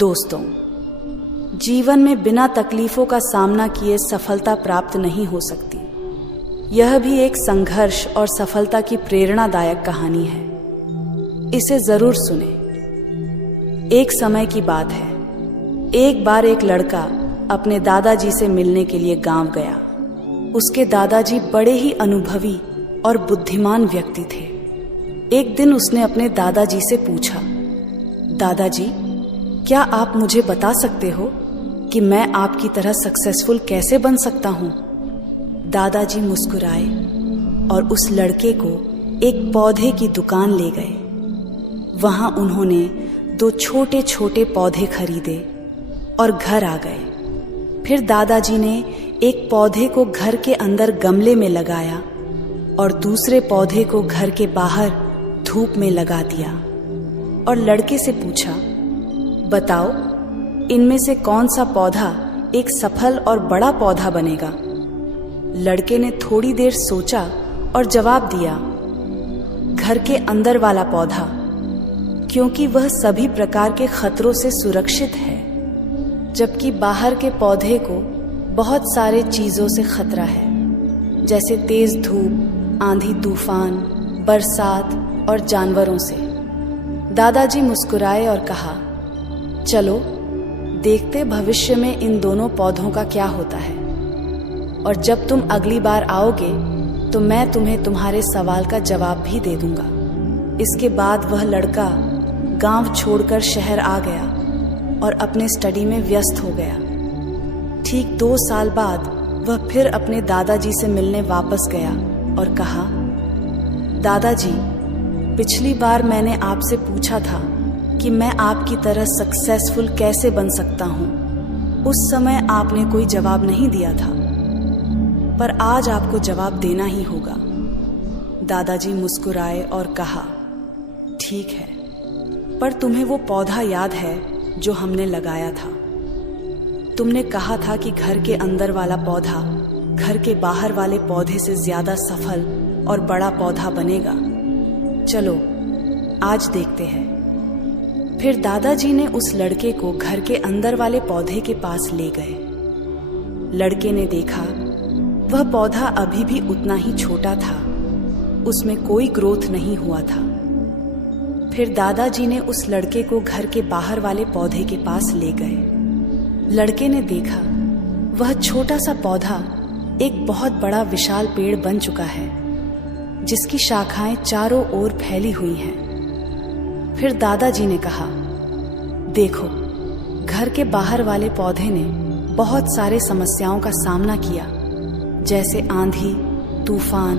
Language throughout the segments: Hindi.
दोस्तों, जीवन में बिना तकलीफों का सामना किए सफलता प्राप्त नहीं हो सकती। यह भी एक संघर्ष और सफलता की प्रेरणादायक कहानी है। इसे जरूर सुने। एक समय की बात है। एक बार एक लड़का अपने दादाजी से मिलने के लिए गांव गया। उसके दादाजी बड़े ही अनुभवी और बुद्धिमान व्यक्ति थे। एक दिन उसने अपने दादाजी से पूछा, दादाजी, क्या आप मुझे बता सकते हो कि मैं आपकी तरह सक्सेसफुल कैसे बन सकता हूँ? दादाजी मुस्कुराए और उस लड़के को एक पौधे की दुकान ले गए। वहां उन्होंने 2 छोटे छोटे पौधे खरीदे और घर आ गए। फिर दादाजी ने एक पौधे को घर के अंदर गमले में लगाया और दूसरे पौधे को घर के बाहर धूप में लगा दिया और लड़के से पूछा, बताओ, इनमें से कौन सा पौधा एक सफल और बड़ा पौधा बनेगा? लड़के ने थोड़ी देर सोचा और जवाब दिया, घर के अंदर वाला पौधा, क्योंकि वह सभी प्रकार के खतरों से सुरक्षित है, जबकि बाहर के पौधे को बहुत सारे चीजों से खतरा है, जैसे तेज धूप, आंधी तूफान, बरसात और जानवरों से। दादाजी मुस्कुराए और कहा, चलो देखते भविष्य में इन दोनों पौधों का क्या होता है, और जब तुम अगली बार आओगे तो मैं तुम्हें तुम्हारे सवाल का जवाब भी दे दूंगा। इसके बाद वह लड़का गांव छोड़कर शहर आ गया और अपने स्टडी में व्यस्त हो गया। ठीक 2 साल बाद वह फिर अपने दादाजी से मिलने वापस गया और कहा, दादाजी, पिछली बार मैंने आपसे पूछा था कि मैं आपकी तरह सक्सेसफुल कैसे बन सकता हूँ। उस समय आपने कोई जवाब नहीं दिया था, पर आज आपको जवाब देना ही होगा। दादाजी मुस्कुराए और कहा, ठीक है, पर तुम्हें वो पौधा याद है जो हमने लगाया था? तुमने कहा था कि घर के अंदर वाला पौधा घर के बाहर वाले पौधे से ज्यादा सफल और बड़ा पौधा बनेगा। चलो आज देखते हैं। फिर दादाजी ने उस लड़के को घर के अंदर वाले पौधे के पास ले गए। लड़के ने देखा वह पौधा अभी भी उतना ही छोटा था, उसमें कोई ग्रोथ नहीं हुआ था। फिर दादाजी ने उस लड़के को घर के बाहर वाले पौधे के पास ले गए। लड़के ने देखा वह छोटा सा पौधा एक बहुत बड़ा विशाल पेड़ बन चुका है, जिसकी शाखाएं चारों ओर फैली हुई हैं। फिर दादाजी ने कहा, देखो, घर के बाहर वाले पौधे ने बहुत सारे समस्याओं का सामना किया, जैसे आंधी, तूफान,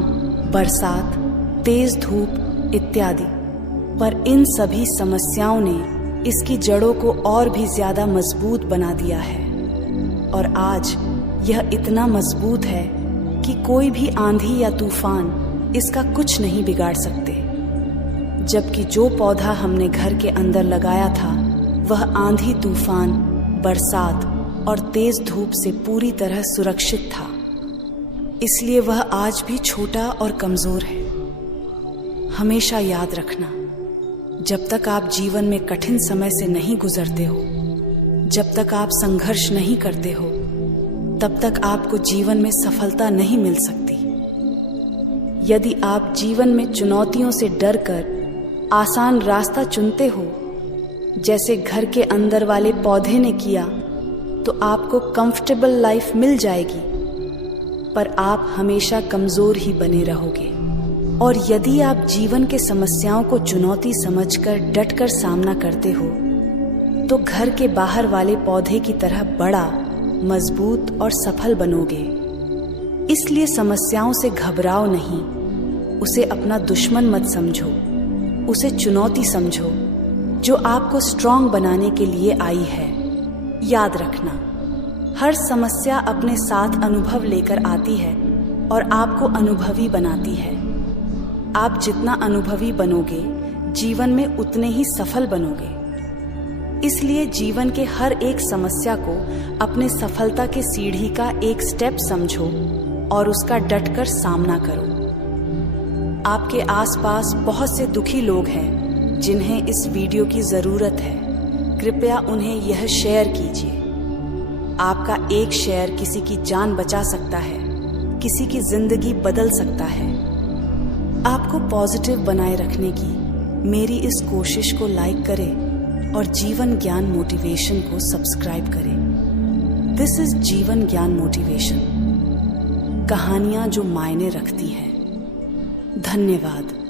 बरसात, तेज धूप इत्यादि, पर इन सभी समस्याओं ने इसकी जड़ों को और भी ज्यादा मजबूत बना दिया है, और आज यह इतना मजबूत है कि कोई भी आंधी या तूफान इसका कुछ नहीं बिगाड़ सकते। जबकि जो पौधा हमने घर के अंदर लगाया था वह आंधी तूफान, बरसात और तेज धूप से पूरी तरह सुरक्षित था, इसलिए वह आज भी छोटा और कमजोर है। हमेशा याद रखना, जब तक आप जीवन में कठिन समय से नहीं गुजरते हो, जब तक आप संघर्ष नहीं करते हो, तब तक आपको जीवन में सफलता नहीं मिल सकती। यदि आप जीवन में चुनौतियों से डरकर आसान रास्ता चुनते हो, जैसे घर के अंदर वाले पौधे ने किया, तो आपको कंफर्टेबल लाइफ मिल जाएगी, पर आप हमेशा कमजोर ही बने रहोगे। और यदि आप जीवन के समस्याओं को चुनौती समझकर डटकर सामना करते हो, तो घर के बाहर वाले पौधे की तरह बड़ा, मजबूत और सफल बनोगे। इसलिए समस्याओं से घबराओ नहीं, उसे अपना दुश्मन मत समझो, उसे चुनौती समझो जो आपको स्ट्रांग बनाने के लिए आई है। याद रखना, हर समस्या अपने साथ अनुभव लेकर आती है और आपको अनुभवी बनाती है। आप जितना अनुभवी बनोगे, जीवन में उतने ही सफल बनोगे। इसलिए जीवन के हर एक समस्या को अपने सफलता के सीढ़ी का एक स्टेप समझो और उसका डटकर सामना करो। आपके आसपास बहुत से दुखी लोग हैं जिन्हें इस वीडियो की जरूरत है। कृपया उन्हें यह शेयर कीजिए। आपका एक शेयर किसी की जान बचा सकता है, किसी की जिंदगी बदल सकता है। आपको पॉजिटिव बनाए रखने की मेरी इस कोशिश को लाइक करें और जीवन ज्ञान मोटिवेशन को सब्सक्राइब करें। दिस इज जीवन ज्ञान मोटिवेशन, कहानियां जो मायने रखती हैं। धन्यवाद।